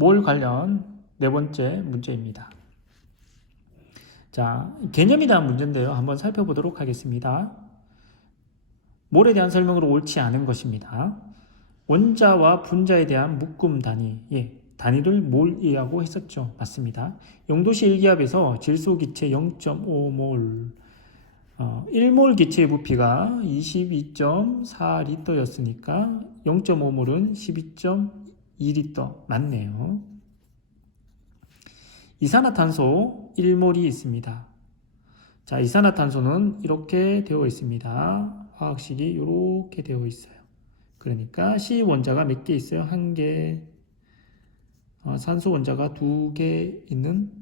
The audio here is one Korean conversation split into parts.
몰 관련 네 번째 문제입니다. 자, 개념에 대한 문제인데요. 한번 살펴보도록 하겠습니다. 몰에 대한 설명으로 옳지 않은 것입니다. 원자와 분자에 대한 묶음 단위, 예, 단위를 몰이라고 했었죠. 맞습니다. 영도시 1기압에서 질소 기체 0.5몰, 어, 1몰 기체의 부피가 22.4리터였으니까 0.5몰은 12.2리터 맞네요. 이산화탄소 1몰이 있습니다. 자, 이산화탄소는 이렇게 되어 있습니다. 화학식이 이렇게 되어 있어요. 그러니까 C 원자가 몇 개 있어요? 한 개. 어, 산소 원자가 두 개 있는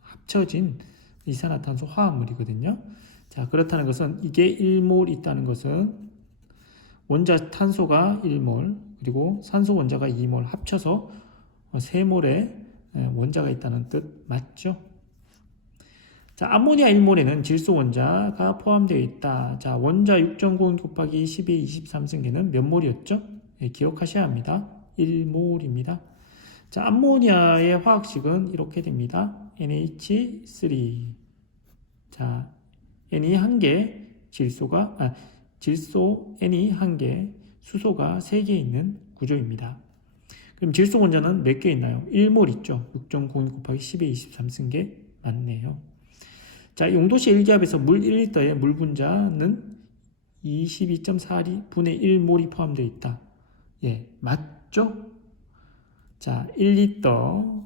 합쳐진 이산화탄소 화합물이거든요. 자, 그렇다는 것은 이게 1몰 있다는 것은 원자 탄소가 1몰, 그리고 산소 원자가 2몰 합쳐서 3몰의 원자가 있다는 뜻 맞죠? 자, 암모니아 1몰에는 질소 원자가 포함되어 있다. 자, 원자 6.0 곱하기 12, 23승계는 몇 몰이었죠? 네, 기억하셔야 합니다. 1몰입니다. 자, 암모니아의 화학식은 이렇게 됩니다. NH3. 자, N이 한 개, 질소가, 아, 질소 N이 한 개, 수소가 세개 있는 구조입니다. 그럼 질소 원자는 몇 개 있나요? 1몰 있죠. 6.02 곱하기 10의 23 쓴 게 맞네요. 자, 용도시 1기압에서 물 1리터의 물 분자는 22.4분의 1몰이 포함되어 있다. 예, 맞죠? 자, 1리터에는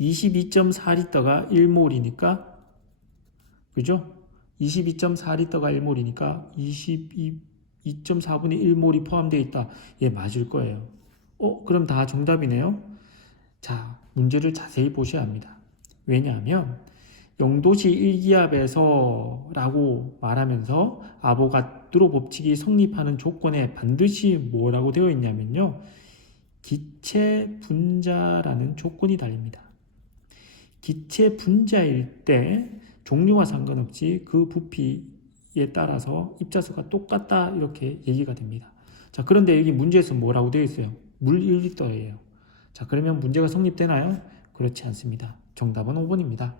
22.4리터가 1몰이니까 그죠? 22.4리터가 1몰이니까 22.4분의 1몰이 포함되어 있다. 예, 맞을 거예요. 어, 그럼 다 정답이네요. 자, 문제를 자세히 보셔야 합니다. 왜냐하면 영도시 1기압에서 라고 말하면서 아보가드로 법칙이 성립하는 조건에 반드시 뭐라고 되어 있냐면요. 기체 분자라는 조건이 달립니다. 기체 분자일 때 종류와 상관없이 그 부피에 따라서 입자수가 똑같다 이렇게 얘기가 됩니다. 자, 그런데 여기 문제에서 뭐라고 되어 있어요? 물 1리터예요. 자, 그러면 문제가 성립되나요? 그렇지 않습니다. 정답은 5번입니다.